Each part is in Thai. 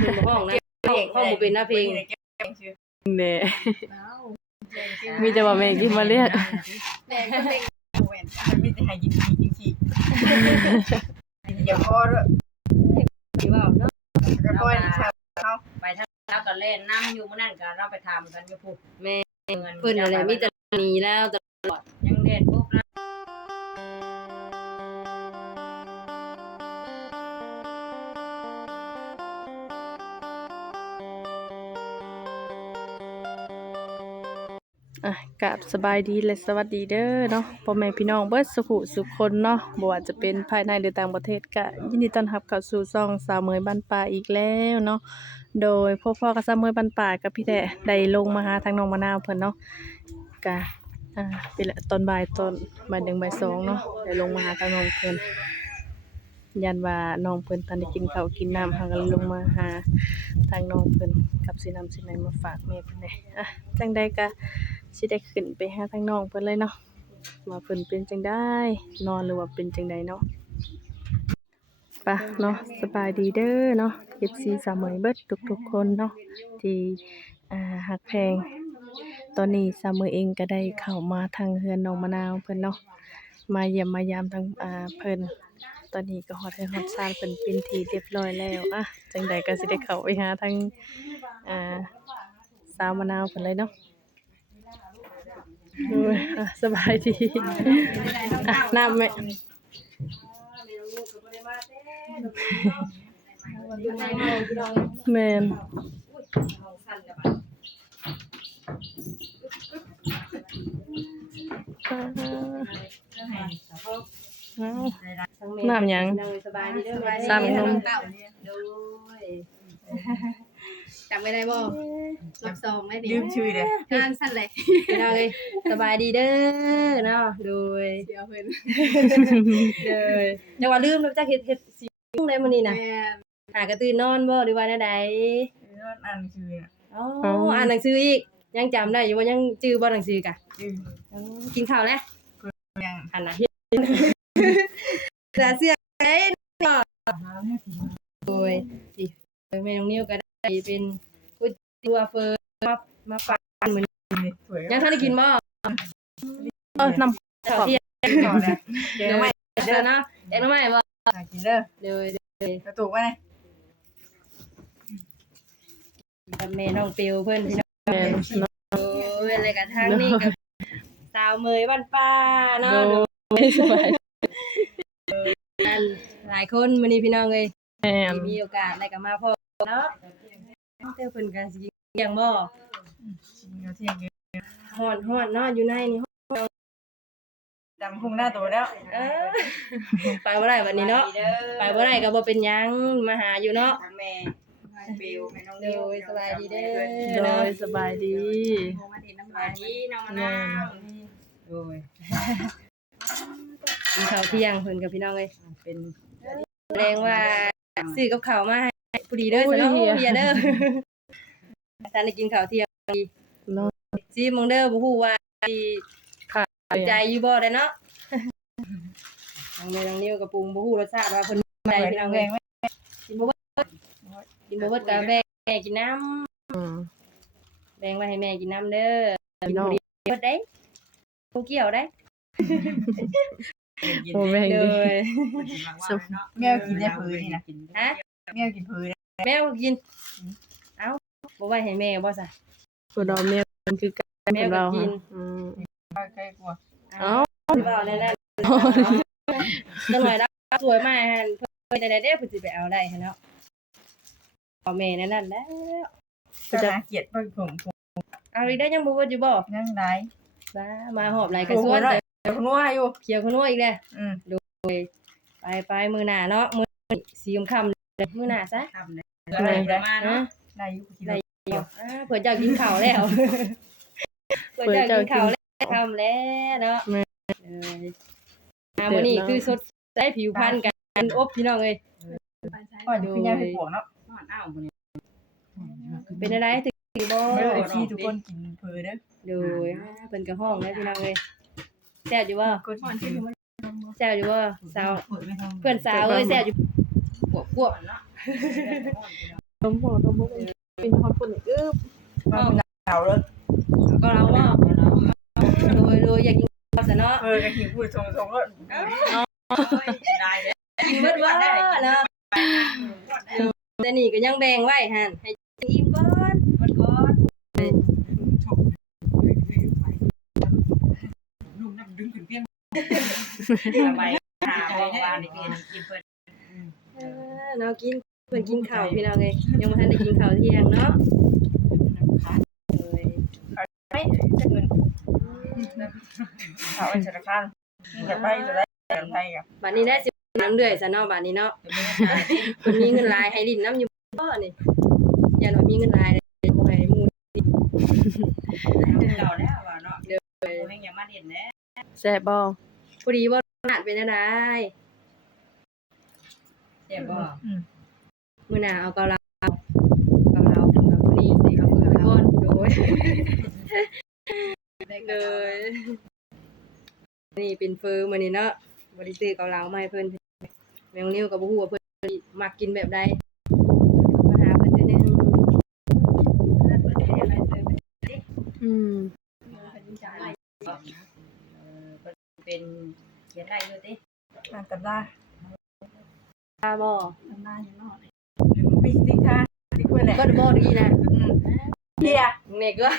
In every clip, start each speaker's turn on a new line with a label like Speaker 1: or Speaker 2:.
Speaker 1: เพิ่นบ่ห้องนะห้องห้องบ่เป็นนะเพลง
Speaker 2: แน่มีแต่ว่าแม่กินมาเรียก
Speaker 3: แม่ก็เพลงเว้นมันมีแต่ให้ยิงขี้ยิงขี้อย่าพอด้วย
Speaker 1: สิเว้าเนาะ
Speaker 3: ก็ปล่อยชาว
Speaker 4: ไปทางเราก็เล่นนั่งอยู่มื้อนั้นก็เราไปทำกันอยู่พุ่น
Speaker 1: แม่
Speaker 4: เงิน
Speaker 1: เพิ่นอะไรมีแต่หนีแล้วแต่
Speaker 4: ยังเล่นปุ๊บแล้
Speaker 2: อะกับสบายดีและสวัสดีเด้อเนาะพ่อแม่พี่น้องเบิดสุขุสุขคนเนาะบ่ว่าจะเป็นภายในหรือต่างประเทศก็ยินดีต้อนรับเข้าสู่ช่องสาวเมยบ้านป่าอีกแล้วเนาะโดยพ่อพ่อกับสาวเมยบ้านป่ากับพี่แท้ได้ลงมาหาทางน้องมะนาวเพิ่นเนาะก็อ่าเป็นละตอนบ่ายตอนบ่ายหนึ่งบ่ายสองเนาะได้ลงมาหาทางน้องเพิ่น ยันว่าน้องเพิ่นทันได้กินข้าวกินน้ำเฮาก็เลงมาหาทางน้องเพิ่นกับสินำสิไหนมาฝากแม่เพิ่นแหน่อะจังใดก็สิได้ขึ้นไปหาทางน้องเพิ่นเลยเนาะว่าเพิ่นเป็นจังได้นอนหรือว่าเป็นจังใดเนาะปะเนาะสบายดีเด้อเนาะ FC สามเหมยเบิดทุกๆคนเนาะที่อ่าฮักแพงตอนนี้สามเหมยเองก็ได้เข้ามาทางเฮือนน้องมะนาวเพิ่นเนาะมาเยี่ยมมายามทางอ่าเพิ่น ตอนนี้ก็ฮอดให้ฮอดซานเพิ่นเป็นทีเรียบร้อยแล้วอะจังใดก็สิได้เข้าไปหาทางอ่าสาวมะนาวเพิ่นเลยเนาะอะสบายดีอะน้ำไหมแมนอ่าเอา น้ำหยัง
Speaker 1: นั่งสบายดีเด้อแม่
Speaker 2: ซ้ำนม
Speaker 3: เต่าเนี่ย
Speaker 1: โดย
Speaker 3: จำไม่ได้บ่รอบสองได้ดิ
Speaker 4: ลืมชื่อเลย
Speaker 3: งานสั่นเลย
Speaker 1: พี่น้องเอ้ยสบายดีเด้อเนาะโดย
Speaker 3: เดี๋ยวเพิ่น
Speaker 1: โดยอย่าว่าลืมแล้วจักเฮ็ดเฮ็ดสิยุ่งได้มื้อนี้น่ะ
Speaker 3: แม่
Speaker 1: หากระตื่นนอนบ่หรือว่าแนวใด
Speaker 4: นอนอ่านชื่อน่ะ
Speaker 1: อ๋ออ่านหนังสืออีก ยังจำได้อยู่ว่ายังจื้อบ่หนังสือกะ
Speaker 4: ชื่อ
Speaker 1: อ๋อกินข้าวแล้ว
Speaker 4: ยัง
Speaker 1: อันน่ะเฮ็ด เสื้อเสื้อเอ้เนาะโอ้ยสิแม่น้องนิ้วก็ได้เป็นก๋วยตี๋ยวเฟอร์มามาปันมื้อน
Speaker 4: ยั
Speaker 1: งทันได้กินบ่
Speaker 2: เออน้ำ
Speaker 1: ข้าวเที่ยง
Speaker 4: ก่อนนะเดี๋ยวไม่
Speaker 1: เด้อเนะแจกหน่อไม้บ่
Speaker 4: กินเด้อ
Speaker 1: เด้อก
Speaker 4: ระตุกไว้เลย
Speaker 1: กับแม่น้องเปิวเพิ่อนพี่น้อง
Speaker 2: แมนเนาะ
Speaker 1: โอ้ยอะไรกันทางนี้กับสาวเมยบ้านป้าเนาะ
Speaker 2: ดยสบาย
Speaker 1: อันหลายคนมื้อนี้พี่น้องเอ้ย
Speaker 2: แมน
Speaker 1: มีโอกาสได้กลับมาพบเนาะเจ้าเพิ่นก็สิเลี้ยงบ่
Speaker 4: กินเที่ยง
Speaker 1: ฮ้อนฮ้อนเนาะอยู่ในนี่
Speaker 4: จำคงหน้าตัวแล้ว
Speaker 1: เออไปบ่ได้วันนี้เนาะไปบ่ได้ก็บ่เป็นหยังมาหาอยู่เนาะ
Speaker 4: แม่บิวแม่น้อง
Speaker 1: โดยสบายดีเด้อ
Speaker 2: โด
Speaker 1: เนาะ
Speaker 2: ยสบายดี
Speaker 3: มาดินน้ำ
Speaker 4: สบา
Speaker 3: ลายย
Speaker 4: ดีน้องมะนาวโดย
Speaker 1: กินข้าวเที่ยงเพิ่นกับพี่น้องเอ้ย
Speaker 4: เป็น
Speaker 1: แสดงว่าซื้อกับข้าวมาให้ผู้ดีเด้อซะเนาะเฮียเด้อท่านได้กินข้าวเที่ยง
Speaker 2: เนาะ
Speaker 1: ซีมองเด้อบ่ฮู้ว่าสิ
Speaker 2: ค่ะ
Speaker 1: เข้าใจอยู่บ่ได้เนาะทางแม่ทางนิ้วกับปรุงบ่ฮู้รสชาติว่าเพิ่นใจพี่น้อง
Speaker 4: แร
Speaker 1: เอ้ย
Speaker 4: งไหม
Speaker 1: กินบ่เบิดกินบ่เบิดก็แบ่งแม่กินน้ำ
Speaker 2: อืม
Speaker 1: แบ่งไว้ให้แม่กินน้ำเด้อ
Speaker 2: พี่น้อง
Speaker 1: บ่ดีเบิดได้บ่เกี่ยวได้
Speaker 2: โอ้แม่ง
Speaker 1: เด้
Speaker 2: ดี
Speaker 1: อ
Speaker 4: แมวกินได้ผืนนี่นะ
Speaker 1: ฮะ
Speaker 4: แมวกินผืน
Speaker 1: แม่ก็กิน เอ้าบ่ไว้ให้แม่บ่ซะ
Speaker 2: ผู้ดอมแมวมันคือกัน
Speaker 1: แมวก็
Speaker 2: เรา
Speaker 1: กิน
Speaker 2: อืม
Speaker 4: ใกล้กลัว
Speaker 2: เอ้า
Speaker 1: สิบ่เอาแน่ๆจังหน่อยนะสวยมากหั่นเพิ่นได้ๆเด้อเพิ่นสิไปเอาได้หั่นเนาะเอาแม่นั่นนั่นแหล้ว
Speaker 4: จะเกลียดผมผมผม
Speaker 1: เอาอีกได้ยังบ่เบิดอยู่บ่
Speaker 4: นั่งไร
Speaker 1: บ้ามาหอบไหลกระสวน
Speaker 4: เดี๋ยวคุณว่าอยู่
Speaker 1: เขียวขนัวอีกแล้ว
Speaker 4: อืม
Speaker 1: ไปไปมือหน้าเนาะมือสีค่ำๆเลยมือหน้าซะ
Speaker 4: ทำเลยอะไรประมาณ
Speaker 1: นะ
Speaker 4: เนาะได้อยู่กินได้
Speaker 1: อ่าเผื่อเจ้ากินข้าวแล้วเผื่อเจ้ากินข้าวแล้วทำแล้วเนาะเออมามื้อนี้คือสดใสผิวพรรณกันอบพี่น้องเอ้ย
Speaker 4: ก่อนจะขึ้นยาผิดห่วงเนาะ
Speaker 1: เป็นอะไรถึงบ่
Speaker 4: ไม่รู้ไอ้ที่ทุกคนกินเพอเด้อ
Speaker 1: ดูอ่าเพิ่นก็ห้องแล้วพี่น้องเอ้ย แซ่บอยู่บ่
Speaker 4: คนกินเพอ
Speaker 1: แซ่บอยู่บ่สาวเพื่อนสาวเอ้ยแซ่บอยู่พวกพวก
Speaker 2: ต้มหัวต้มบ่เป็นฮอดปุ่นอึ๊บ
Speaker 3: มาเก่าเลย
Speaker 1: ก็เราว่าโดยโดยอยากกินข้าวซะเนาะ
Speaker 3: เออกระหิวพูดทรงทรงก็
Speaker 4: ได้เลย
Speaker 1: กินเบิดว่าเนาะแต่นี่ก็ยังแบ่งไว้หั่นให้อิ่มก่อน
Speaker 4: มันก็
Speaker 3: ลุงนั่งดึง ขึ้นเนา
Speaker 4: ยหาบ่ว่านี่กินกินเพิ่น
Speaker 1: เออเนาะกินเพิ่นกินข้าวพี่น้องเอ้ยยังบ่ทันได้กินข้าวเที่ยงเนาะโดย
Speaker 3: ไม่จะเงินเขาเป็นธนาคารจะไปจะได้แถมไทยกับ
Speaker 1: บัดนี้ได้สิน้ำเดือยซะเนาะบัดนี้เนาะเพิ่นมีเงินหลายให้ลิ้นน้ำอยู่บ่นี่อย่าว่ามีเงินหลายเลยบ่ให้หมู่
Speaker 4: เก่าแล้วว่าเนาะเดี๋ยวแม่งอย่ามาเด่นแน่
Speaker 2: แซ่บบ่
Speaker 1: พอดีว่าหนาดเป็นอะไร
Speaker 4: เจ็บบ่
Speaker 1: มื้อหน้าเอาเกาเหลาเกาเหลาแบบมื้อนี้สิเอาเบื่อไปก่อนโดยเลยนี่เป็นเฟอร์มื้อนี้เนาะบ่ได้ซื้อเกาเหลามาให้เพิ่นแมงนิ้วก็บ่ฮู้ว่าเพิ่นมักกินแบบใดมาหาเพิ่นเทื่อนึง
Speaker 2: อืม
Speaker 4: เป็นเขียนได้อยู่ติ
Speaker 3: นั่งกันได้
Speaker 1: ตาบ่
Speaker 3: ไม่ติ๊กท่าติ๊กไว้แหละ
Speaker 1: ก็บ่ดีนะ
Speaker 3: เฮีย
Speaker 1: เน็กก็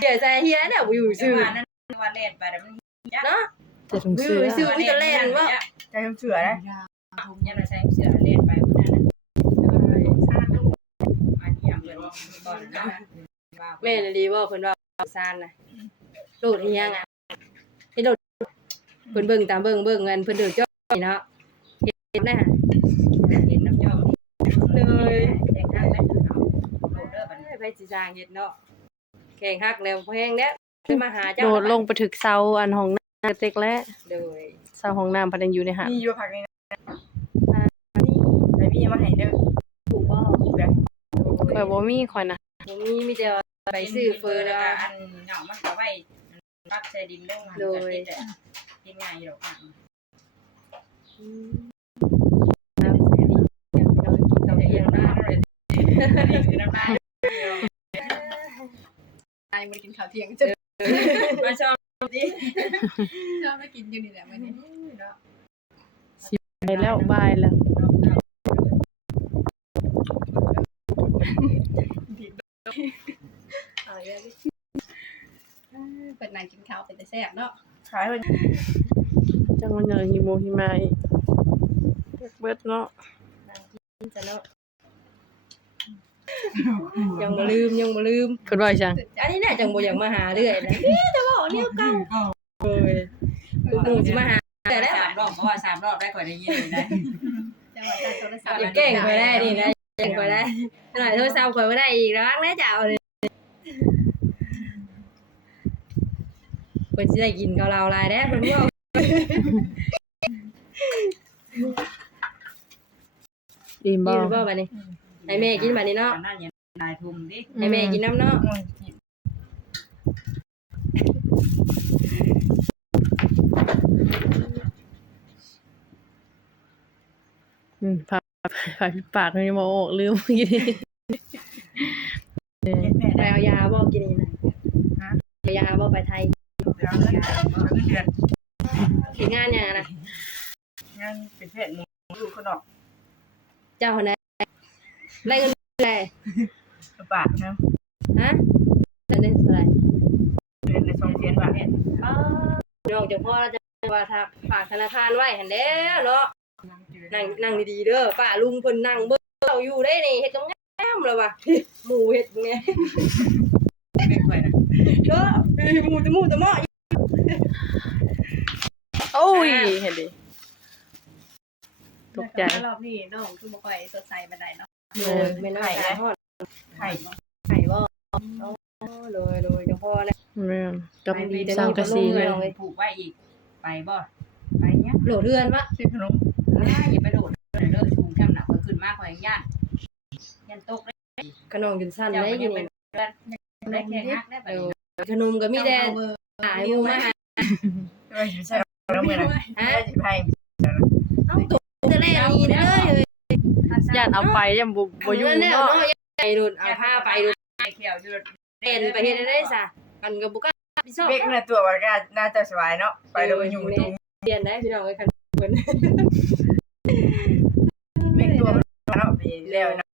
Speaker 1: เดี๋ยวใส่เฮียน่ะบ่อยู่
Speaker 4: ชื่
Speaker 1: ซื่
Speaker 4: อ
Speaker 1: อ
Speaker 4: ว่านั้นว่าเล่นไปแล้วมัน
Speaker 1: เนาะ
Speaker 2: จะถุง
Speaker 1: บ่อ
Speaker 2: เสื้
Speaker 1: ยู่
Speaker 2: อ
Speaker 1: ซื่อมีแต่เล่นว่า
Speaker 3: ใจเสือนะ
Speaker 4: ยังเราใช้เสือเล่นไปมื้อนั้นอันนี้อย่างเพิ่นก่อนนะว่า
Speaker 1: แม่นดีบ่เพิ่นว่าซานน่ะโลดอีหยังอะ เฮ็ดโดดเพิ่นเบิ่งตามเบิ่งเบิ่งกันเพิ่นเดือดจ้อยเนาะเฮ็ดนะ
Speaker 4: เห็นน้ำจอกเลยแดงข้างแล้วเอาโดดเด้อบัดนี้
Speaker 1: ไปสิสร้างเฮ็ดเนาะแข่งฮักแล้วแพงแล้วจะมาหาเจ้า
Speaker 2: โดดลงไปถึกเสาอันห้องน้ำเต็กแล้ว
Speaker 1: โดย
Speaker 2: เสาห้องน้ำพันยังอยู่ในหัน
Speaker 3: มีอยู่ผักนี่นะแต่มีมาให้เด้อ
Speaker 1: ถูกบ่
Speaker 3: แบบ
Speaker 2: ข่อยบ่มีข่อยนะ
Speaker 1: บ่มีมีแต่ว่าไปซื้อเฟอร์แล้ว
Speaker 4: อันเหงามันก็ไว้ ปักใส่ดินลงหันก็ติดอะกินง่ายอยู่ดอกอะ
Speaker 1: อืมน้ำเสียยังไปนอนกินข้าวเที่ยงนะ
Speaker 4: นี่คือน้ำลาย
Speaker 3: นายมากินข้าวเที่ยงจะ
Speaker 4: มาชอบดิ
Speaker 3: ชอบมากินอยู่นี่แหละมื้อนี้
Speaker 2: ไปแล้วบายแล้ว
Speaker 3: เอาเยอะเปิดนางกินข้าวเป็นแต่แซ่บเนาะ
Speaker 5: ขายเพิ่น
Speaker 2: จังมันยังหิโมหิมาอีกเบิดเนาะ
Speaker 1: จะเนาะยังบ่ลืมยังบ่ลืม
Speaker 2: เพิ่นว่าจัง
Speaker 1: อันนี้น่าจังบ่อยากมาหาเรื่อยนะเอ๊ะแต่ว่าเนี่ยเก่าเอ้ยลูกหมูสิมาหาแต่ได้
Speaker 4: สามรอบเพราะว่าสามรอบได้ก่อนได้ยินเลยนะ
Speaker 3: จังหวะการโทรศัพท์
Speaker 1: อย่าเก่งไปได้ดินะเก่งไปได้หน่อยโทรศัพท์ข่อยบ่ได้อีกแล้วนะจะเอาเลย เพิ่นสิได้กินกับเราหลายแด้เพิ่นว่า
Speaker 2: อิ่มบ่
Speaker 1: กินบ่บัดนี้ให้แม่กินบัดนี้เนาะ
Speaker 4: นั่นยังนายทุ่มดิ
Speaker 1: ให้แม่กินน้ำเนาะ
Speaker 2: อืมปากปากปากมันยังบ่ออกลืมเมื่อกี้นี้
Speaker 3: เฮ็ดแม่
Speaker 1: ไป
Speaker 3: ได้
Speaker 1: เอายาบ่กินนี่นะเอายาบ่ไปไทย
Speaker 3: แล้ว เงิน
Speaker 1: งานยังนะ
Speaker 3: งานเป็นเพศหมูลูกคนอก
Speaker 1: เจ้าคนไหนได้เงินอะไร
Speaker 3: กระบาดนะ
Speaker 1: ฮะได้เงินเท่าไร่
Speaker 3: เดือนละ2แสนบาทเนี่ย
Speaker 1: น้องจ้าพ่อเราจะว่าถ้าฝากธนาคารไว้หันแล้วเนาะนั่งนั่งดีๆเด้อป้าลุงเพิ่นนั่งเบิ่งเราอยู่ได้นี่เฮ็ดงามๆแล้วว่ะหมูเฮ็ดไง
Speaker 4: ไม่ค่อยนะ
Speaker 1: เด้อ หมูตะหมูตะเมาะ
Speaker 2: โอ้ยเห็นดิตกใจ
Speaker 3: รอบนี้น้องคือบ่ค่อยสดใสปานใดเนาะ
Speaker 1: โดยไม่น่าตาฮอด
Speaker 3: ไข่
Speaker 1: ไข่บ่อ๋อโดยโดยเจ้าพ่อนะ
Speaker 2: แม่นกับ
Speaker 1: ไปดีแต่
Speaker 2: สร้างกระสี
Speaker 1: มี
Speaker 2: เล
Speaker 1: แต่
Speaker 2: ย
Speaker 1: ลง
Speaker 4: ผูกไว้อีก ไปบ่ไปเนี้ย
Speaker 1: โหลดเรือนวะ
Speaker 3: ซื้อขนม
Speaker 4: อย่าไปโดดเลิกชูงข้ามหนักขึ้นมากกว่าย่านยันตกได้
Speaker 1: ขนมจนสั้น
Speaker 4: เจ้า
Speaker 1: ได้
Speaker 4: ก็
Speaker 1: อ
Speaker 4: ยั
Speaker 1: ยู่
Speaker 4: งเป็
Speaker 1: นี่
Speaker 4: นได้แค่ฮักได้ไป
Speaker 1: ขนมก็มีแต่หายมูมาหา
Speaker 3: เอ้ยใช่แล้วมื้อนั้น
Speaker 1: ฮะ
Speaker 3: ได้สิไผ
Speaker 1: เอ้าตัวจะแล่นนี่เด้อเฮ้ย
Speaker 2: ย่านเอาไปยังบ่บ่อยู่
Speaker 1: นั่นแหละ
Speaker 2: เนาะ
Speaker 1: เนาะไปโดนเอาผ้าไปโดน
Speaker 4: ไอ้เขียวอยู่
Speaker 1: เป็นไปเฮ็ดได้ซะกันก็บ่กล้ารับผิดชอบ
Speaker 3: เบกในตัวมันก็น่าจะสบายเนาะไปโดนอยู่ตรง
Speaker 1: เรียนได้พี่น้องเอ้ยคันเพิ่น
Speaker 3: เบกตัวมันเนาะไปแล้วเนาะ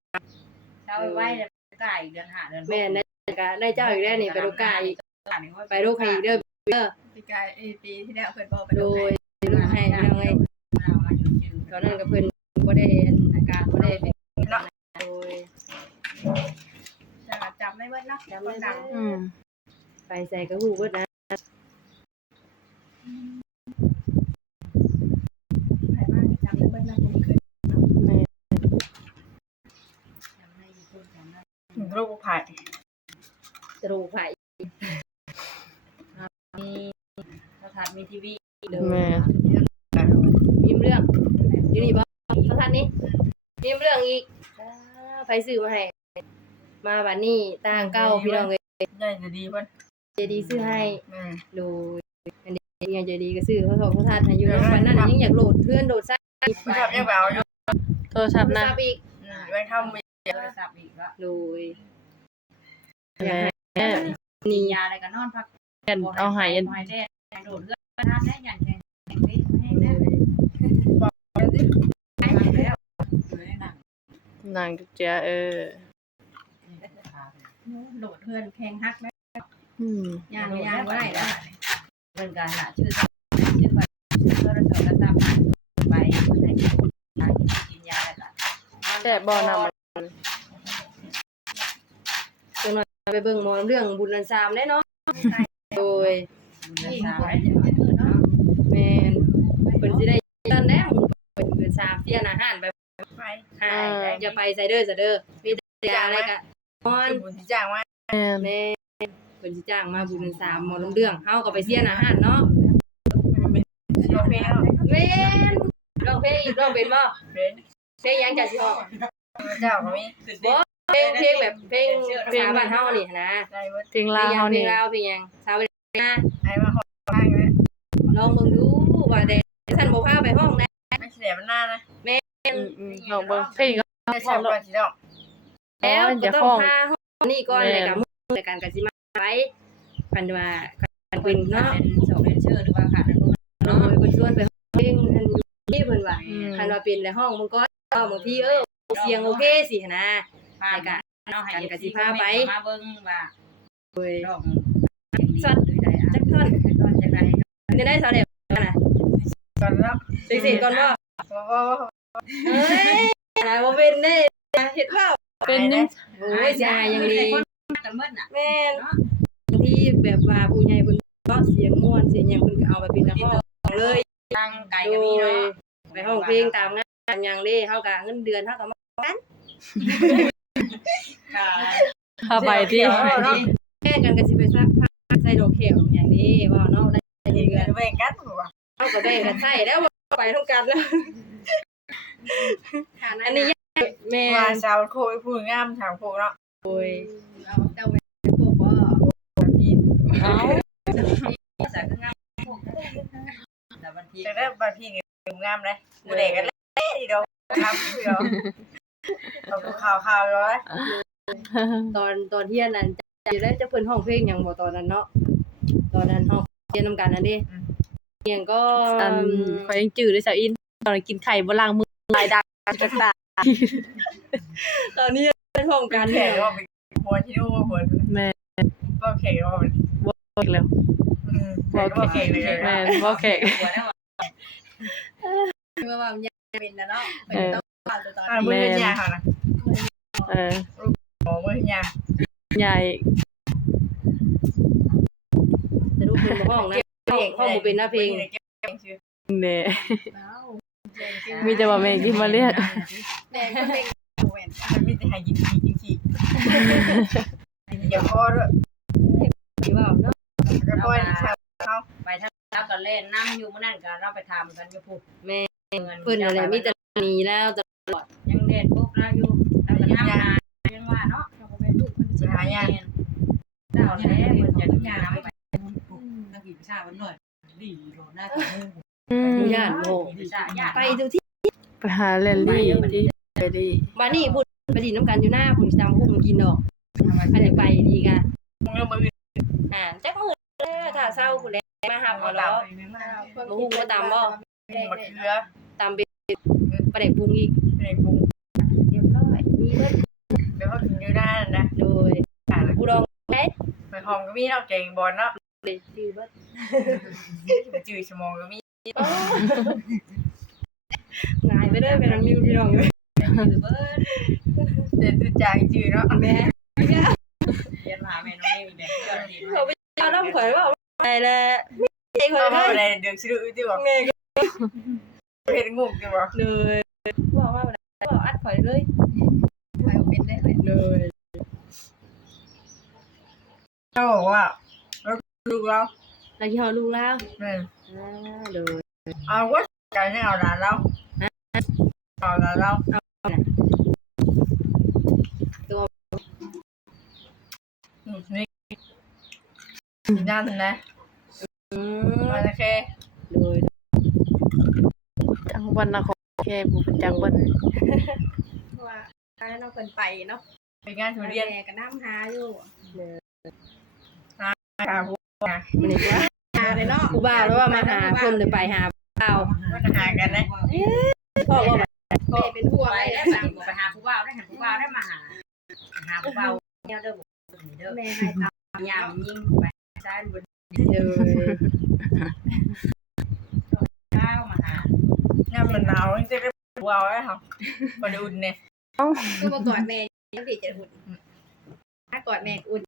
Speaker 4: เช้าไว้แล้วกายเดือนหาเดือน
Speaker 1: แม่น ได้ก็ได้เจ้าอีกแล้วนี่ไปลูกกาอีกไปลูกให้อีกเด้อเด้อ
Speaker 3: ปีกายปีที่แล้วเพิ่นบอกไป
Speaker 1: โดยลูกให้พี่น้องเอ้ยตอนนั้นก็เพิ่นบ่ได้อาการบ่ได้เป็นโดย
Speaker 3: จะจำได้เบิดเนาะ
Speaker 1: จำได้
Speaker 2: อืม
Speaker 1: ไปใส่กระหูเบิดนะ
Speaker 3: ใครบ้างจำได้เบิดเนาะผมเคย
Speaker 2: แม่
Speaker 3: ลูกไผ่
Speaker 1: ตรูไผ
Speaker 4: มีโทรทัศน์มีทีวี
Speaker 1: เด้อ
Speaker 2: แม่
Speaker 1: มีเรื่องอยู่นี่บ่เขาทันนี่มีเรื่องอีกอ้าวไผซื้อมาให้ มาบัดนี้ต่างเก่าพี่น้องเอ้ย
Speaker 3: ใหญ่จะดีเพิ่น
Speaker 1: เจดีซื้อให้
Speaker 3: อืม
Speaker 1: โดยอันนี้ยังใจดีก็ซื้อเขาบอกเขาทานให้อยู่นำวันนั้นยังอยากโหลดเพื่อนโหลดซ่า
Speaker 3: ชอบยังเอาอยู่
Speaker 2: โทรศัพท์นะ
Speaker 1: ซ่าอีก
Speaker 3: อืมไว้ทำ
Speaker 4: โทรศัพท์อีกแล้ว
Speaker 1: โดย
Speaker 2: แม่
Speaker 4: มียาอะไรกันนอนพัก
Speaker 2: กันเอาให้อัน
Speaker 4: หายแดดโดดเลือดประทานได้อย่างแข็งแข็งได้ไม่ให้ได้
Speaker 3: Dạ.
Speaker 4: ไปแล้วอยู่ในหนัง
Speaker 2: นางจุกเจียเออ
Speaker 3: โหลดเพื่อนเพลงฮักแม่
Speaker 2: อืม
Speaker 3: ยานยานบ่ได้แล้ว
Speaker 4: เป็นการหาชื่อชื่อไปชื่อโทรศัพท์แล้วตามไปในกินยาแล้วก็
Speaker 2: แซ่บบ่นำมัน
Speaker 1: ไปเบิ่งหมอเรื่องบุญนันซามได้เนาะโดย
Speaker 4: นี่สาวได้เนาะ
Speaker 1: แม่นเพิ่นสิได้ตอนแล้วเป็นเพิ่นซามเสียอาหารไป
Speaker 3: ไป
Speaker 1: หายอย่าไปใส่เด้อซะเด้อมีแต่ยาอะไรก็นอน
Speaker 3: บุญที่จ้างว่า
Speaker 2: แม่น
Speaker 1: แม่เพิ่นสิจ้างมาบุญนันซามหมอลำเรื่องเฮาก็ไปเสียอาหารเนาะ
Speaker 3: ร้องเพลงเนาะ
Speaker 1: แม่นร้องเพลงอีกร้องเป็นบ่
Speaker 3: เพลง
Speaker 1: เพลงหยังจะสิออก
Speaker 3: เจ้าเขามี
Speaker 1: เพลงเพลงแบบเพลงภาษาบ้านเฮานี่นะ
Speaker 3: ได้เบิด
Speaker 2: เพลง
Speaker 1: เพล
Speaker 2: ลางว
Speaker 1: ยัง
Speaker 2: เฮา
Speaker 1: เพล
Speaker 2: นี่
Speaker 1: งลาวเพลงหยังสาวเวลา
Speaker 3: ไอ้มาหอมบ้างเลย
Speaker 1: ลองเบิ่งดูว่าแต่ท่านบ่พาไปห้องนะ
Speaker 3: ไม่เสียมันหน้านะ
Speaker 2: อืมอืมลองเบิ่งเพลงก็
Speaker 3: ไม่ใช่ก่อนสิดอก
Speaker 1: แล้ว
Speaker 2: อย่า
Speaker 1: ก็ต้
Speaker 2: ห้
Speaker 1: อ
Speaker 2: องง
Speaker 1: พาห้องนี่ก่อน
Speaker 2: แม่
Speaker 1: ในการมื้อในการกสิมาไปคันว่าคันเป็น
Speaker 4: เนาะ
Speaker 1: เนาะ
Speaker 4: เป็นโซเรนเชอร์หรือว่าขาดนู่น
Speaker 1: โดยเพิ่นชวนไปห้องเพลงอันนี้เพิ่นว่า
Speaker 2: อืม
Speaker 1: คันว่าเป็นในห้องมึงก็เออบางทีเออเสียงโอเคสินะ
Speaker 4: ผ่านกันเนาะให้มาเบิ่งว่า
Speaker 1: โดย
Speaker 4: ดอกสัตว์หรือใดอะ
Speaker 1: จักท่อน
Speaker 4: จักท่อนจักใด
Speaker 1: มันจะได้สาวแดกน่ะ
Speaker 3: ก่อนแล้ว
Speaker 1: สิสิก่อนบ่
Speaker 3: ว่า
Speaker 1: เอ้ยนะบ่เป็นเด้เฮ็ดข้าว
Speaker 2: เป็นยัง
Speaker 1: โอ้ยสิอายยังดี
Speaker 4: กันเมื่อน่ะ
Speaker 1: แม่นบางทีแบบว่าผู้ใหญ่เพิ่นก็เสียงม่วนเสียงหยังเพิ่นก็เอาไปเป็นนักร้องเลย
Speaker 4: ตั้งไก่
Speaker 1: โด
Speaker 4: ก็มี
Speaker 1: ย
Speaker 4: เนาะ
Speaker 1: ไปห้องเพลงตามงานตามหยังเด้เฮาก็เงินเดือนเฮาก็มา
Speaker 4: ค่ะ
Speaker 2: ผ้าใบที่
Speaker 1: แม่กันก็สิไปซักผ้าใส่ดอกแขวอย่างนี้ว่าเนาะได้
Speaker 3: เห็น
Speaker 1: เดือน
Speaker 3: กันเว้กันว่ะ
Speaker 1: เฮาก็แบ่งกันใช้แล้วว่าไปทำกันแล้วอันนี้แม่
Speaker 3: ว่าชาวโคยผู้งามชาวโคเนาะ
Speaker 1: โอ้ย
Speaker 3: เราเจ้าเป็นพวกว่าพี่
Speaker 1: เอ้า
Speaker 4: แต่ก็งามแต่บางที
Speaker 3: จะได้บางพี่งามเลยบ่ได้กันเลยดีดอกครับพี่ดอก เอาข่าวข่าวร้อย
Speaker 1: ตอนตอนเที่ยงนั้นจะได้จะเพิ่นห้องเพลงหยังบ่ตอนนั้นเนาะตอนนั้นเฮาเรียนนำกันนั่นเด้เรียงก็
Speaker 2: อันขอยยังจืดด้วยสาวอิน ตอนกินไข่บ่ล้างมือลายดักจักตา
Speaker 1: ตอนนี้เป็นห้อง
Speaker 3: กา
Speaker 1: การร
Speaker 3: แข่
Speaker 1: แข่
Speaker 3: ง
Speaker 1: ง
Speaker 3: ว่าเป็นหัวที่ดูว่าหัว
Speaker 2: แม่
Speaker 3: ก็แข่งว่าเป็น
Speaker 2: บอกแล้ว
Speaker 3: อืมว่าแข่งเลย
Speaker 2: แม่นบ่แขก
Speaker 4: หัวได้ว่า
Speaker 3: เมื่อวานยังเป็นนะเนาะ
Speaker 2: เออ
Speaker 3: อ่ามือยาเขานะ
Speaker 2: เออ
Speaker 3: โอ้มือยา
Speaker 2: ใหญ่
Speaker 1: แต่รูปเป็นห้องนะห้องห้องบ่เป็นหน้าเพลง
Speaker 2: แน่มีแต่ว่าแม่กินมาเรียก
Speaker 3: แม่ก็เป็นแหวนมันมีแต่หายิงทียิงทีอย่าพอด้วย
Speaker 1: ที่ว่าเนาะ
Speaker 3: ก็พอชาวเขา
Speaker 4: ไปทางเราก็เล่นนั่งอยู่มื้อนั้นก็เราไปทำกันอยู่พุ
Speaker 1: แม่เพิ่นอะไรมีแต่หนีแล้ว แต่
Speaker 4: ยังเล่นปุ๊บเราอยู่เราก็นั่งนานยังว่าเนาะ
Speaker 3: จะหายา
Speaker 4: เจ้าแท้เพิ่นจะนำไป
Speaker 5: นักกีฬาวันหน่อยดีโหลหน้า
Speaker 2: อืม
Speaker 1: ญาติโม
Speaker 4: ไปจ้าญาติ
Speaker 1: ไปดูที่
Speaker 2: ไปหาแลนลี่ที่ไปดี
Speaker 1: บ้านนี้พูดไปดินน้ำกันอยู่หน้าผมจำพุ่มกินดอกใครอยากไปดีกะ
Speaker 3: มึงแล้วมืออื่น
Speaker 1: อ่าจักมือเด้อถ้าเศร้าคุณแล้วมาหับเอาแล้วบ่ฮู้ว่าตามบ่
Speaker 3: มึงมะเขือ
Speaker 1: ตามเป็น ประเด็กปรุงอีก
Speaker 3: เป็นปรุง
Speaker 1: เรียบร้อยมีเบิด
Speaker 3: เป็นพวกกินอยู่ด้านนะ
Speaker 1: โดย
Speaker 3: อ่าน
Speaker 1: ผู้ดองได้
Speaker 3: ไปหอมก็มีเนาะแกงบอลเนาะ
Speaker 1: เลยชื่อเบิด
Speaker 3: ไปจืดสมองก็มี
Speaker 1: ง่ายไปเด้อเป็นน้องนิวพี่น้องเอ้ย
Speaker 4: คือเบิด
Speaker 3: เด็ดจางจืดเนาะ
Speaker 1: แม่
Speaker 4: เรียนมหาเมนูนี่มีแต่เพื่อนดี
Speaker 1: เขาไปเอาน้ำข่อยว่าไปแล้วไม่ข่อย
Speaker 3: เอามา
Speaker 1: เล
Speaker 3: อะไร
Speaker 1: ย
Speaker 3: เดือดชื่อที่บอก
Speaker 1: แม่ก็
Speaker 3: เห็นงูที่บอก
Speaker 1: เลยบอกว่าบ่ได้บอกอัดข่อยเลยข่อยเป็นได้เลย
Speaker 3: เขาบอกว่าแล้วลูกเรา
Speaker 1: แล้วที่เฮาลูกแล้ว
Speaker 3: เนี่ย
Speaker 1: อ่าโดย
Speaker 3: เอาว่าการให้เอาหลานเราเอาหลานเรานี่นี่ด้านนะ
Speaker 1: อืม
Speaker 3: มาโอเค
Speaker 1: โดย
Speaker 2: จังวันนะของแค่บ่เป็นจังเบิ่น
Speaker 6: ว่าถ้าเราเพิ่นไปเนาะ
Speaker 3: ไปงานทุเรียน
Speaker 6: แม่ก็น้ำหาอยู่
Speaker 3: ค่ะพวก
Speaker 1: มันนี่ว่า
Speaker 6: หาเลยเนาะ
Speaker 1: กูบ้าแล้วว่ามาหาคนหรือไปหาเปล่า
Speaker 3: มันหากันนะ
Speaker 1: พ่อว่า
Speaker 6: แม่เป็นห่วง
Speaker 4: ไป
Speaker 6: เลย
Speaker 4: ได้
Speaker 6: นะ
Speaker 4: สั่งไปหาผู้บ่าวได้ห็นผู้บ่าวได้มาหาหาผู้บ่าวเนี่ยเด้อเด้อ
Speaker 6: แม่ให้ตาม
Speaker 4: ยามยิ่งไปซ้ายบน
Speaker 1: เออ
Speaker 4: ข้าวมาหา
Speaker 3: งานมันหนาวจริงๆได้ว้าวเลยค่ะมันอุ่นเนี่ย
Speaker 6: คือมากอดแม่ยังดีจะอุ่นถ้ากอดแม่อุ่น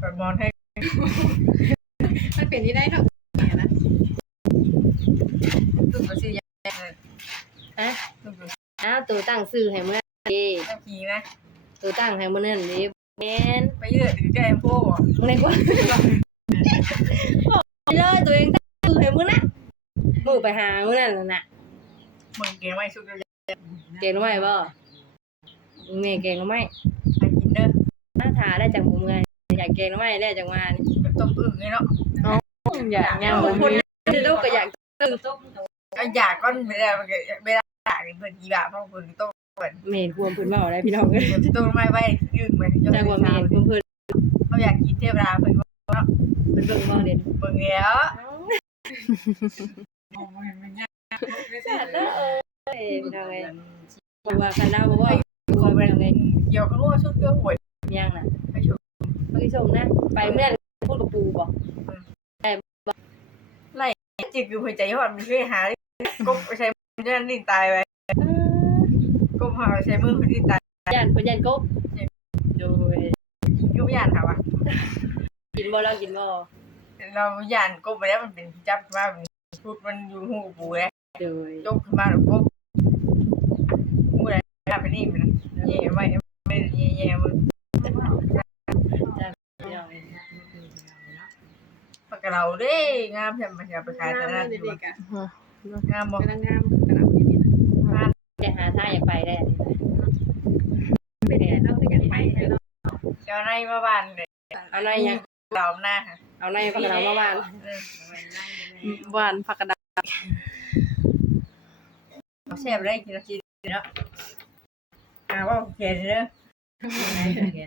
Speaker 3: แบบมอนให้
Speaker 6: มันเป็นที่ได้เนาะแม่นะ
Speaker 3: ตุ้มก็ซื้อยาฮะตุ้มก็
Speaker 1: อ้าวตัวตั้งซื้อให้เมื่อดี
Speaker 3: ต้องขี่นะ
Speaker 1: ตัวตั้งให้เมื่อนั้นดีแม่น
Speaker 3: ไปเยอะถึงใจพวก
Speaker 1: มึงไหนกว่าไปเลยตัวเองตั้งซื้อให้มื่อนะ มือไปหามื่อนั้นน่ะ
Speaker 3: มึงเก่งไม่ชุดเลย
Speaker 1: เก่งหรือไม่บ่แม่เก่งหรือไม่
Speaker 3: ไปกินเด้อ
Speaker 1: หน้าทาได้จากผมไงอยากเก่งหรือไม่ได้จากมานี่
Speaker 3: แบบต้มอึ่งเลยเนาะ
Speaker 2: อยากยัง
Speaker 1: ค
Speaker 2: บ่
Speaker 1: น
Speaker 2: มี
Speaker 1: ที่ลูกก็อยาก
Speaker 4: ต้มต้ม
Speaker 3: ก็อยากก้อนไม่ได้ไม่ได้อยากเพื่อนกี่บาทเพราะคนต้ม
Speaker 1: เมนควมพื้นเมาได้พี่น้องเอ้ย
Speaker 3: ต้มไม่ไว้อึ่งเหมือน
Speaker 1: จากว่าเมนควมพื้น
Speaker 3: เขาอยากกินเทพราเพื่อน
Speaker 1: เพิ่นเบิ่งเมาเด่น
Speaker 3: เบิ่งแล้ว
Speaker 1: เอ้ยพี่น้องเอ้ยบอกว่าคันดาวบอกว่าตัวาเป็นไง
Speaker 3: เกี่ยวกับว่าชุดเกี่ยวหวย
Speaker 1: ยังน่ะ
Speaker 3: ไปช
Speaker 1: มื่ชมนะ ไปเมื่อพูดกับปูบอก
Speaker 3: จิตคือหัวใจยอดมันช่วยหาก้มใช้มือนั่นนี่ตายไปก้มหาใช้มือคนที่ตาย
Speaker 1: ยันเพิ่นยันกบโดย
Speaker 3: ยุบยานค่ะวะ
Speaker 1: กินบ่เรากินบ่
Speaker 3: เรายานก้มไปแล้วมันเป็นจับมาพูดมันอยู่หูปูเลย
Speaker 1: โดย
Speaker 3: ยกขึ้นมาแล้วก้มมูอะไรไปนี่มันเย่ไม่ไม่เย่เย่มัน
Speaker 1: พี่น้องเอ้ย
Speaker 3: ปากเราเด้งามใช่ไหมจะไปขายต
Speaker 6: งาม
Speaker 3: ลาด
Speaker 6: เลยเด็กๆอะ
Speaker 3: งามบอก
Speaker 6: กำลังงามกำลังดีนะ
Speaker 1: จะหาท่าอยากไปได้
Speaker 6: เป็นไงเนาะคือกันไปเนาะ
Speaker 3: เจ้าในมาบ้านเลย
Speaker 1: เอาในยัง
Speaker 3: เราหน้าค่ะ
Speaker 1: เอาในพักเรามาบ้าน
Speaker 2: หวานผักกระดาษ
Speaker 3: เขาแซ่บได้กินกินเนาะอ่าว่าเขียนเด้อ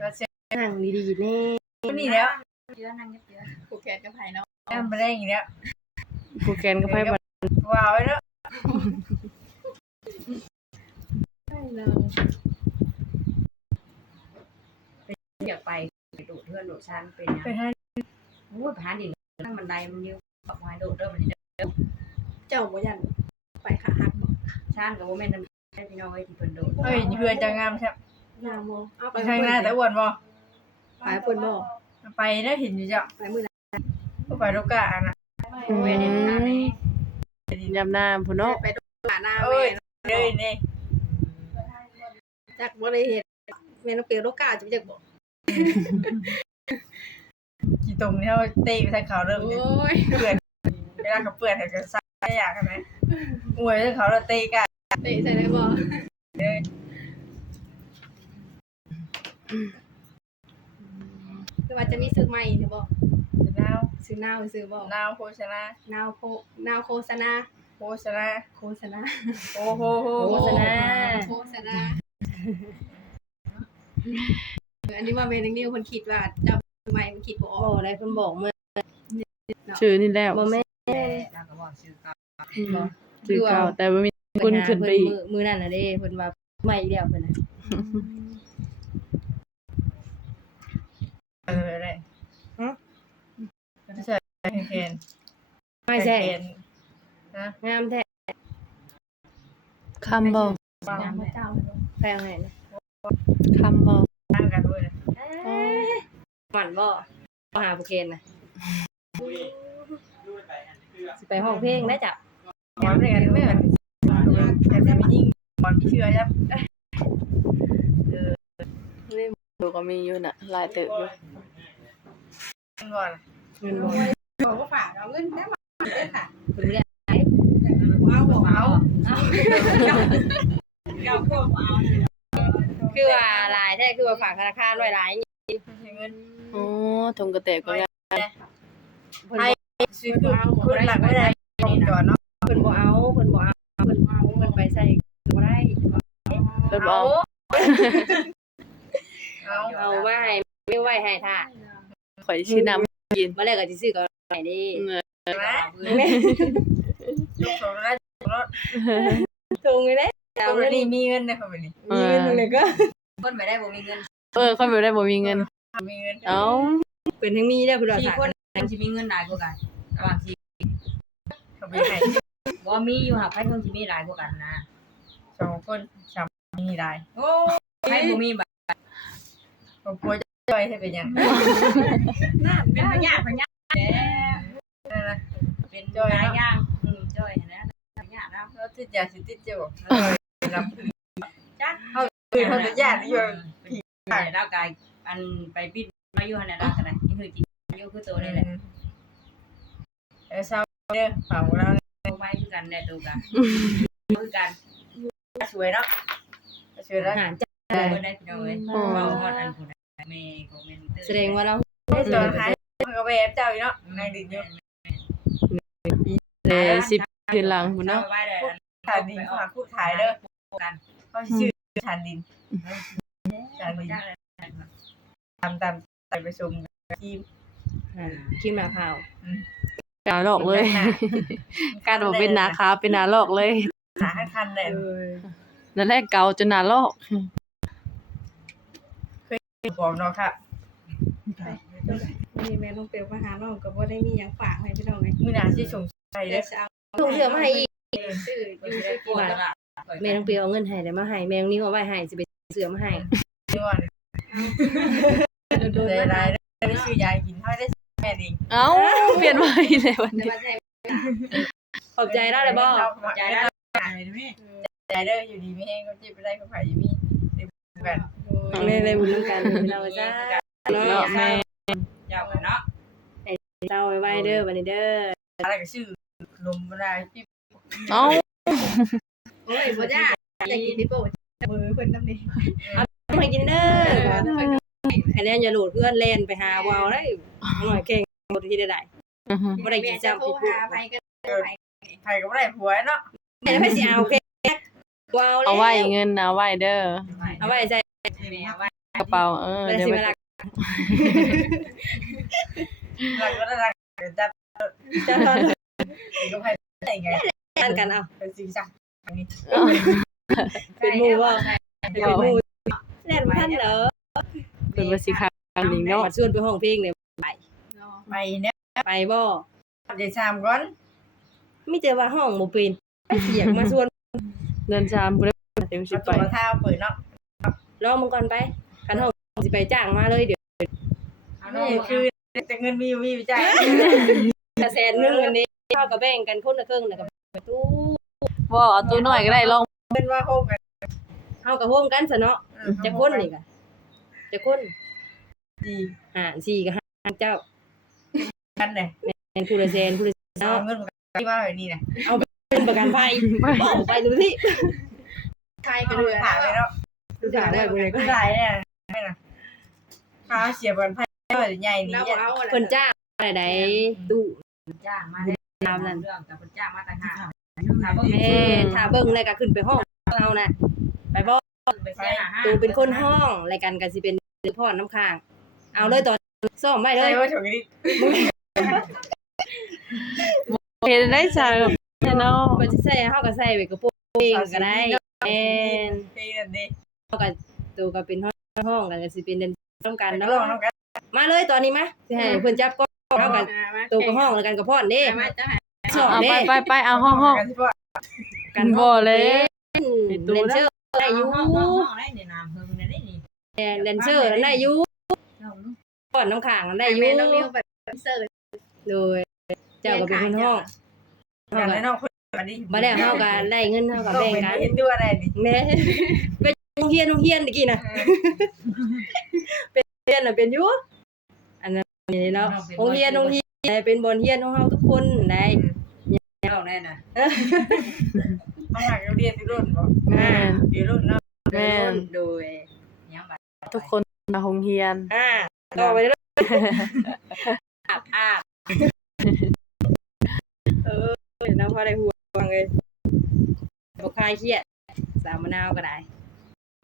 Speaker 3: ก็แซ่บ
Speaker 1: นั่งดีๆแน่
Speaker 3: นี่แล้ว
Speaker 4: เยอะนั่งเยอะ
Speaker 6: ผูกแขนกับไผเนาะ
Speaker 3: แซ่บมาได้อย่างเงี้ย
Speaker 2: ผู้แกนก็ไปบ่
Speaker 3: ว้าวไว้เนาะ
Speaker 4: อยากไปไป ดูเพื่อนดูชั้นเป็น
Speaker 3: ไปให้
Speaker 4: โอ้ยหาดินนั่งบันไดมันยืมกับไม้โดดเด้อมัน
Speaker 6: เจ้าบ่ยันไปขาหักบ่
Speaker 4: ชั้นกับว่าแม่นได้พี่น้อยที่เพิ่นโดด
Speaker 3: เฮ้ยเพื่อนจะงามใช่
Speaker 6: งามบ่เอา
Speaker 3: ไป
Speaker 6: ไป
Speaker 3: ทางหน้าแต่อ้วนบ่
Speaker 6: ไปเพิ่นบ่
Speaker 3: ไปนะเห็นอยู่จ้ะ
Speaker 6: ไปมื้อนั้น
Speaker 3: ก็ไปลูกกานะ
Speaker 2: อื
Speaker 4: เว้ยเดี๋ยว
Speaker 2: ม
Speaker 4: นั้นนี่
Speaker 2: ยามหน้าพุ่นเนาะ
Speaker 6: ไปดูหาหน้า
Speaker 3: เอ้
Speaker 6: แม่
Speaker 3: ยเลยนี่
Speaker 6: จักบ่ได้เฮ็ดแม่น้องเปียวโลกาจะจักบ่
Speaker 3: กี่ตรงนี่เขาเตะไปทางเขาเริ่ม
Speaker 6: โอ้ย
Speaker 3: เปื่อนเวลาเขาเปื่อนเขาจะซักได้อยากกันไหมอวยทางเขาเราเตะกัน
Speaker 6: เตะใส่ได้บ่
Speaker 3: เลย
Speaker 6: คือว่าจะมีซื้อใหม่ใช่บ่
Speaker 3: นาว
Speaker 6: ซื้อนาวซื้อบ่
Speaker 3: นาวโภชนะ
Speaker 6: นาวโคนาวโฆษณา
Speaker 3: ฆษณา
Speaker 6: โฆษณา
Speaker 3: โอ้โหโห
Speaker 1: โฆษณา
Speaker 6: โฆษณา อันนี้ว่าเมนิวคนคิดว่าเจ้าทำไมมันคิดบ่อ
Speaker 1: โอ้
Speaker 6: อก
Speaker 1: ได้เพิ่นบอกเมื่อ
Speaker 2: ชื่อนี่แล้ว
Speaker 1: บ่แม่น
Speaker 4: แล้วก็บอกชื่อเขา
Speaker 2: ชื่อเก่าแต่บ่มีคุณขึ้นไปอีก
Speaker 1: มื้อมื้อนั้นน่ะเด้เพิ่นว่าใหม่อีกแล้วเพิ่นน่ะ
Speaker 3: เออได้ฮะไม่ใช่แคน
Speaker 1: ไม่ใช่
Speaker 3: แคนนะ
Speaker 1: งามแท้
Speaker 2: คำบ่
Speaker 3: บาง
Speaker 6: น้ำพระเจ้า
Speaker 1: แพงให้นะ
Speaker 2: คำบ่
Speaker 3: ต่างกันด้วยนะ
Speaker 1: หวานบ่บ่หาผู้เคนน่ะสิไปห้องเพลงได้จ้ะ
Speaker 3: หมอนเรียนไม่เหมือนแต่จะไม่ยิ่งหมอนพี่เชื่อยับ
Speaker 2: ดูก็มีอยู่น่ะหลายเติบอยู่
Speaker 3: ก่อน
Speaker 1: เงินบ่
Speaker 6: บอกว่าฝากเอาเงินได้มาเด้อค่ะ
Speaker 1: เพิ่นบ่ได้
Speaker 6: ว้าวบอกเอา
Speaker 1: คือว่าหลายแท้คือว่าฝากธนาคารไว้หลาย
Speaker 3: เงิน
Speaker 2: โอ้ทงกระแตกก็ได้
Speaker 1: เพิ่นบ่
Speaker 3: ซื้อคือคุณหลักไม่ได้ลงจอดเนาะ
Speaker 1: เพิ่นบ่เอาเพิ่นบ่เอาเพิ่นเอาเพิ่นไปใส่ก็บ่ได้
Speaker 2: เพิ่นบ่เอา
Speaker 3: เอา
Speaker 1: เอาไว้ให้ไม่ไว้ให้ท่า
Speaker 2: ข่อยสิน้ำกิน
Speaker 1: มาแรกก็สิซื้อก่อนไปดิ
Speaker 2: เออ
Speaker 3: นะลูกสองแล้วรถ
Speaker 1: ถุงนี่แหละ
Speaker 3: ค
Speaker 1: เอา
Speaker 3: น
Speaker 1: เงิน
Speaker 3: นี้มีเงินนะคนนี้
Speaker 1: มีเงินตรงไหนก็
Speaker 4: คนไม่ได้บ่มีเงิน
Speaker 2: เออคนบ่ได้บ่มีเงิน
Speaker 3: มีเงิน
Speaker 2: เอ้า
Speaker 1: เป็นทั้งมีได้เพิ่นว่า
Speaker 4: สี่
Speaker 1: ฝาก
Speaker 4: คนคนสิมีเงินหลายกว่ากันระหว่างสี่
Speaker 3: เขาไปให้
Speaker 4: บ่มีอยู่หักใครคนสิมีหลายกว่ากันนะ
Speaker 3: สองคนสามมีได้
Speaker 4: โอ้ใครบ่มีบัตร
Speaker 3: ผมกลัวจะจ่อยให้เป็นยัง
Speaker 4: เป็นพญาพญาแล้
Speaker 3: นั่นนะ
Speaker 4: เป็นจอยหลายอย่างอืมจอยนะพญานะ
Speaker 3: แล้วติดยาสิติดเจ้า รับจ้าเขาคือเขาจะญาติอยู่
Speaker 4: ไปแล้วกายอันไปปิดมาอยู่หันน่ะแล้วกันนะที่คือกินอยู่คือตัวนี่แหละ
Speaker 3: เออเศร้าเด้อฝั่งเรา
Speaker 4: เอาไว้คือกันได้ตัวกันคือกัน
Speaker 3: สวยเนาะสวยแล้ว
Speaker 1: อาหารจ้ะ
Speaker 4: เออได้พี่น้องเอ้ยเว้าฮอดอันผู้ใดแม่ก็แม่นเตอร์
Speaker 1: แสดงว่าเรา
Speaker 3: จอนหายมันก็ไปแอบเจ้าอยู่เนาะในดินอยู่
Speaker 2: แต่10คืนหลังพุ่นเนาะ
Speaker 4: ไว้ได้
Speaker 3: ฐานดินเขาหาคู่ถ่ายเด้อ
Speaker 4: กัน
Speaker 3: เขาชื่อฐานดินฐานดินตามตามไปประชุมทีม
Speaker 1: อ่ากินหมากพร้าว
Speaker 2: กาหลอกเลย การบ่เป็นหนาขาวเป็นหนาหลอกเลย
Speaker 3: หาให้คันเลย
Speaker 2: นั่นแหละเกาจนหนาลอก
Speaker 3: บอกเนาะค่ะ
Speaker 6: นี่แม่ต้องเปลวมาหาน้องก็บ่ได้มีหยังฝากให้พี่น้องไง
Speaker 3: มือหนาที่ชงใจ
Speaker 6: เดี๋
Speaker 3: เด้
Speaker 6: ย
Speaker 3: อ
Speaker 6: วจะเอา
Speaker 1: ส่งเสื้อมาให้อีก
Speaker 6: ซื้ออยู่
Speaker 4: ได้
Speaker 6: ซื้อ
Speaker 4: ปวดละ
Speaker 1: แม่ต้องเปียวเอาเงินให้แต่มาให้แม่ต้องนิ้วเอาไว้ให้สิไปเสื้อมาให้
Speaker 3: นี่ว่า
Speaker 6: โดน
Speaker 3: ใจ
Speaker 6: ๆ
Speaker 3: ร้า
Speaker 6: นะ
Speaker 3: ยได้ซื้อยากินเท่าได้แม่ดิ
Speaker 2: เอ้าเปลี่ยนไว้เลยวัน
Speaker 6: แต่
Speaker 2: นี้
Speaker 6: ว่าใช่
Speaker 1: ขอบใจได้เลยบ่
Speaker 3: ใจได้ใจเด้ออยู่ดีไม่แห้งก็จิบไปได้ก็ไผ่ยังมีกัน
Speaker 1: ในในบุญนำกันเราจ้าเนาะ
Speaker 2: แม่
Speaker 4: เจ้ากันเนาะ
Speaker 1: เจ้าไว้เด้อบัดนี้เด้อ
Speaker 3: อะไรก็ชื่อลมบ่ได้พี่
Speaker 2: เอ้า
Speaker 6: โอ้ยบ่ยากอยากกินพี่โป้มือเพิ่นนำนี่
Speaker 1: มากินเด้อคะแนนอย่าโหลดเพื่อนเล่นไปหาวาวได้หน่อยเก่งบ่ที่ได้
Speaker 2: อือฮึ
Speaker 1: บ่ได้กิน
Speaker 6: จะ
Speaker 1: ซ้ำ
Speaker 6: โทร
Speaker 1: พี่ปุ๊
Speaker 6: หาไปก็ไป
Speaker 3: ไผ่ก็บ่ได้ผัวเนาะ
Speaker 1: แต่ไม่สิเอาแค่วาว
Speaker 2: เอาไว้เงินเอาไว้เด้อ
Speaker 1: เอาไว้ใส่
Speaker 4: แม่ไว้
Speaker 2: กระเป๋าเออ
Speaker 1: ไม่ได้
Speaker 2: เดี๋ยว
Speaker 1: สิ
Speaker 2: ไป
Speaker 1: เวลา
Speaker 3: เราก็ได้จับ
Speaker 1: จะตอน
Speaker 3: ก็ไผ่ได้ไง
Speaker 1: กันกันเอา
Speaker 3: เป็นสิ่งจัง
Speaker 1: เป็นหมู่บ่เป็นหมู่แล่นบ่ทันเหรอ
Speaker 2: เป็นว่าสิคักอันนี้เนาะ
Speaker 1: ชวนไปห้องเพลงเนี่ย
Speaker 3: ไปเนี่ย
Speaker 1: ไปบ่
Speaker 3: เดี๋ยวชามก่อน
Speaker 1: มีแต่ว่าห้องบ่เป็นอยากมาชวน
Speaker 2: เดินชามบ่ได้เต็มสิ
Speaker 3: เอา
Speaker 2: ไป
Speaker 3: ตัวท่าเปิดเนาะ
Speaker 1: ลองมึงก่อนไปคันห้องสิไปจ้างมาเลยเดี๋ยว
Speaker 3: นี่คือแต่เงินมีอยู่มีอยู่ใจ
Speaker 1: จะแสนนึงอันนี้เท่ากับแบ่งกันคนละครึ่งน่ะกับตู้
Speaker 2: บ่เอาตัวน้อยก็ได้ลอง
Speaker 3: เป็นว่าโฮมกัน
Speaker 1: เฮากับโฮมกันซะเนาะจะคนนี่ก็จะคน
Speaker 3: ดี
Speaker 1: หาสี่ก็หาเจ้า
Speaker 3: กันเลย
Speaker 1: แม่นผู้ละแสนผู้ละ
Speaker 3: เอา
Speaker 1: เนาะ
Speaker 3: เงินที่มาแบบนี้นะ
Speaker 1: เป็นประกันภัยบอกไปดูสิ
Speaker 6: ใคร
Speaker 3: ไป
Speaker 6: ก็
Speaker 3: ดู
Speaker 6: เรือ
Speaker 3: ถามเลยเนาะ
Speaker 1: ดูถามไว้บ่ได้
Speaker 3: ก็ได้เนี่ยไม่นะข้าวเสียบอลไพ่ใหญ่นี่
Speaker 6: เราเอาอะไร
Speaker 1: เพิ่นจ้างอะไรใดตู้
Speaker 4: จ้างมาได้ตามนั้นเรื่องกับคนจ้างมาต่างหาก ถามว่า
Speaker 1: แม่ถ้าเบิ่งแล้วก็ขึ้นไปห้องเอาน่ะไปบ่
Speaker 4: ไปเสียหาห้า
Speaker 1: ตูเป็นคนห้องรายการก็สิเป็นพ่อน้ำค้าง เอาเลยตอนซ่อมไว้เล
Speaker 3: ใช่
Speaker 1: ย
Speaker 3: ว่าถึงนี้
Speaker 2: เห็นได้จ้าเนาะ
Speaker 1: มันจะใส่เฮาก็ใส่ไว้กระโปรงเองก็ได้แม่น
Speaker 3: ตีนั่นดิ
Speaker 1: เฮาก็ตูก็เป็นห้องห้องกันก็สิเป็นเดินร่วมกัน
Speaker 3: นั
Speaker 1: เนาะ
Speaker 3: กร้องน้องกัน
Speaker 1: มาเลยตอนนี้มาสิให้เพิ่นจับก็เฮาก็ตูก็ห้องแล้วกันกับพ่อนเด้
Speaker 6: มาจะหา
Speaker 1: สอบ
Speaker 2: เอา
Speaker 1: เด้
Speaker 2: ไปไปไปเอาห้องห้อง
Speaker 3: กันที่พ่อ
Speaker 1: กัน
Speaker 2: บ่เลย
Speaker 1: เลนเซอร์ได้อยู่
Speaker 4: ห้องห้องได้ในน้ำเพิ่มได้นี่
Speaker 1: เลนเซอร์นั้นได้อยู่พ่อนน้ำค้างนั้นได้อยู่
Speaker 6: แม่น้องนิวแบบเสิร์ฟ
Speaker 1: โดยเจ้าก็เป็นคนห้องเฮา
Speaker 3: กัน
Speaker 1: ก็
Speaker 3: น้องคนกันดิ
Speaker 1: บ่ได้เฮาก็ได้เงินเฮาก็
Speaker 3: ต้อง
Speaker 1: แบ่ง
Speaker 3: เป็น
Speaker 1: กัน
Speaker 3: เห็นด้วยอะไรดิ
Speaker 1: แม่ไปโรงเรียนโรงเรียนตะกี้น่ะเป็นเรียนน่ะเป็นอยู่อันนั้นนี่เนาะโรงเรียนโรงเรียนเป็นบอนเรียนของเฮาทุกคนได้
Speaker 4: เจ้าแน่น่ะ
Speaker 3: ต้องหาเรียนที่รุ่นบอก
Speaker 2: แม่น
Speaker 3: ดีรุ่นเนาะ
Speaker 2: แม่น
Speaker 1: โดย
Speaker 4: ยังบัด
Speaker 2: ทุกคนมาโรงเรียน
Speaker 1: อ่าต่อไปเลยอาบอาบเออเดี๋ยวน้ำพอได้หัวฟังเลยบ่คลายเครียดสาวมะนาวก็ได้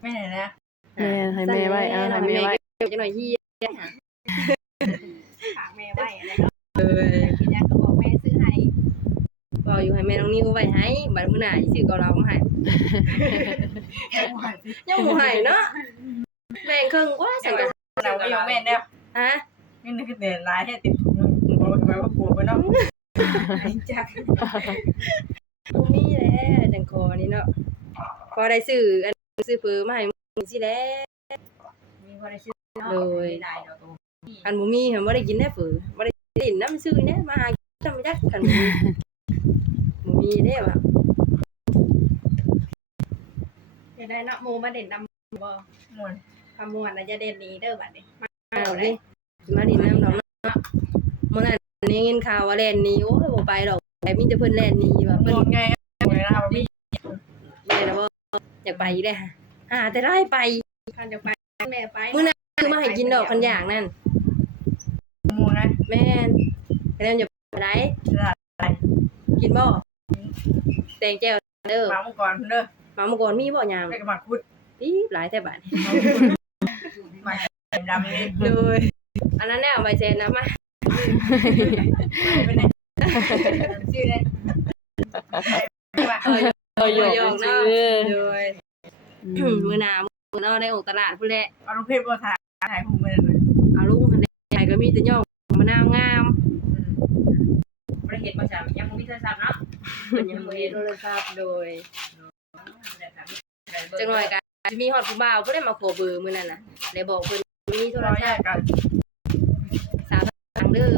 Speaker 3: ไม่ไหนนะ
Speaker 2: แม่ให้แม่ไว้เอาให้แม่ไว้
Speaker 1: เก็บจังหน่อยเฮีย
Speaker 6: ฝากแม่ไว้อะไรเนาะ
Speaker 1: เอ้ย
Speaker 6: กินยาก็บอกแม่ซื้อให้
Speaker 1: บอกอยู่ให้แม่น้องนิ้วไว้ให้บัดมื้อหน้าสิซื้อกับเรามาให้ ยังบ่ให้เนาะแบ่งครึ่งกว่าสังกัด
Speaker 3: เราไม่ยอมแม่เนี่ย
Speaker 1: ฮะ
Speaker 3: นี่นึกเดินลายให้ติดถุงมือบอกว่าว่าปวดไปเนาะจัก
Speaker 1: บ่มีแหละจังคอนี่เนาะพอได้ซื้ออันซื้อเฟอมาให้มึงสิแหล้ว
Speaker 4: มีคนได้ชื่อ
Speaker 1: โดย
Speaker 4: ได้ดอก
Speaker 1: อันบ่มีหันบ่ได้กินแน่เฟอบ่ได้กินน้ำซื้อแน่มาหากินธรรมจักคันบ่ มีบ่มีเด้ว่ะ
Speaker 6: จะได้เนาะหมูมาเด่นดำบ่
Speaker 3: มวน
Speaker 6: คำมวนน่ะจะเด่นนี้เด้อบัดนี้มา
Speaker 1: เอา
Speaker 6: เอา
Speaker 1: ดิ
Speaker 6: เด้
Speaker 1: สิมาดินน้ำดอกเนาะมื้อนั้นนี่ยินข่าวว่าแล่นหนี้โอ้ยบ่ไปดอกแต่มีแต่เพิ่นแล่นหนี้ว่า
Speaker 3: ม
Speaker 1: เพิ่น
Speaker 3: วนไงเลยนะครับพี่
Speaker 1: แม่น่ะบ่อยากไปอยู่เด้ฮะหาแต่ได้ไป
Speaker 6: คันจะไปแม่ไป
Speaker 1: มื้อนั้นคือมาให้กินดอกคันอย่างนั่น
Speaker 3: มวนไง
Speaker 1: แม่นคะแนนอย่าไปไหนกินบ่ แตงแก้วเด้อ
Speaker 3: มาเมื่อก่อนเด้อ
Speaker 1: มาเมื่อก่อนมีบ่ยาม
Speaker 3: ได้กับมาคุด
Speaker 1: อีหลายแต่บาด
Speaker 3: มาดำนี่
Speaker 1: เลยอันนั้นแน่เอาไปแซนนะมา
Speaker 3: เป็นไงชื่อไง
Speaker 1: เออ
Speaker 2: เออหยอก
Speaker 1: หยอก
Speaker 2: ซื่
Speaker 1: เนาะ
Speaker 2: อ
Speaker 1: เลยมื้อหน้ามื้อเนาะได้ออกตลาดพุ่นแหละ
Speaker 3: เอาลูกเพชรมาถ่ายถ่ายผมเลย
Speaker 1: เอาลุงคันใหญ่ก็มีแต่ย่องมะนาวงาม
Speaker 4: บ่ได้เห็นบ่จ้ะยังบ่มีโทรศัพท์เนาะ
Speaker 1: เพิ่นยังบ่มีโทรศัพท์โดยจังหน่อยก็สิมีฮอดผู้บ่าวเพิ่นได้มาขอเบอร์มื้อนั้นน่ะเลยบอกเพิ่นมีโทร
Speaker 3: เราแย
Speaker 1: ศัพ
Speaker 3: ก
Speaker 1: ท์
Speaker 3: กัน
Speaker 1: สาวทางเด้อ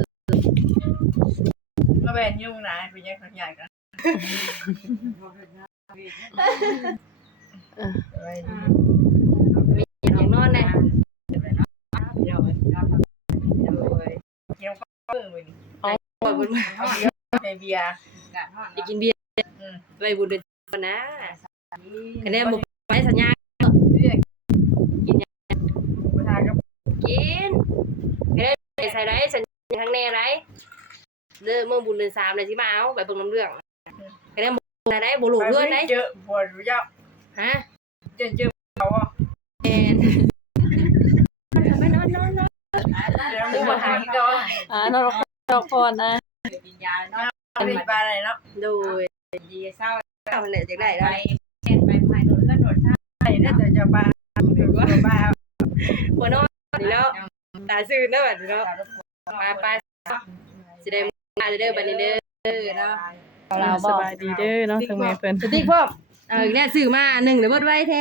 Speaker 3: ก็เป็นยุ่งนะเป็นแยกกันใหญ่กัน
Speaker 1: มีอย่างนอนแน่โดย
Speaker 3: เกี่ยวก็เพิ่งเป็ น
Speaker 1: ขอบคุณมาก
Speaker 3: ในเบียร์
Speaker 1: ไปกินเบียร์ไปบุญเดือนกันนะคะแนนบุกไปสัญญา
Speaker 3: เรื่อยกินประธานก็
Speaker 1: กินคะแนนไปใส่ไรสัญญาทางแน่ไรเริ่มเมื่อบุญเดือนสามเลยที่มาเอาไปเบิ่งน้ำเรื่องคะแนนบุกอะไรบุหลุเพื่อนไหน
Speaker 3: เจอปวดรู้จัก
Speaker 1: ฮะ
Speaker 3: เจอเจอเขาอะ
Speaker 1: แอนไปนอนนอนนอน
Speaker 3: แล้วมึงมาหาที่ก็
Speaker 2: อ่านอกนอกพรนะ
Speaker 4: กินยาเนาะ
Speaker 3: เป็นปลาอะไรเนาะ
Speaker 1: โดย
Speaker 4: ดีเศร้า
Speaker 1: ทำอะไรจากไหน
Speaker 4: ไป
Speaker 1: ได้
Speaker 4: แค่ไปภายโดนเลือดโดนท่า
Speaker 3: ใช่น่าจะจะปลาหรือว่าปลา
Speaker 1: หัวนอนนี่แล้วตาซื่อเนาะแบบนี้เนาะมาไปจะได้มาเด้อบัดนี้เด้อเนาะ
Speaker 2: เราสบายดีเด้อเนาะทั้งแม่เพิ่น
Speaker 1: สติ๊กพ่อเออเนี่ยซื้อมาหนึ่งเดี๋ยวเบิดไว้แท้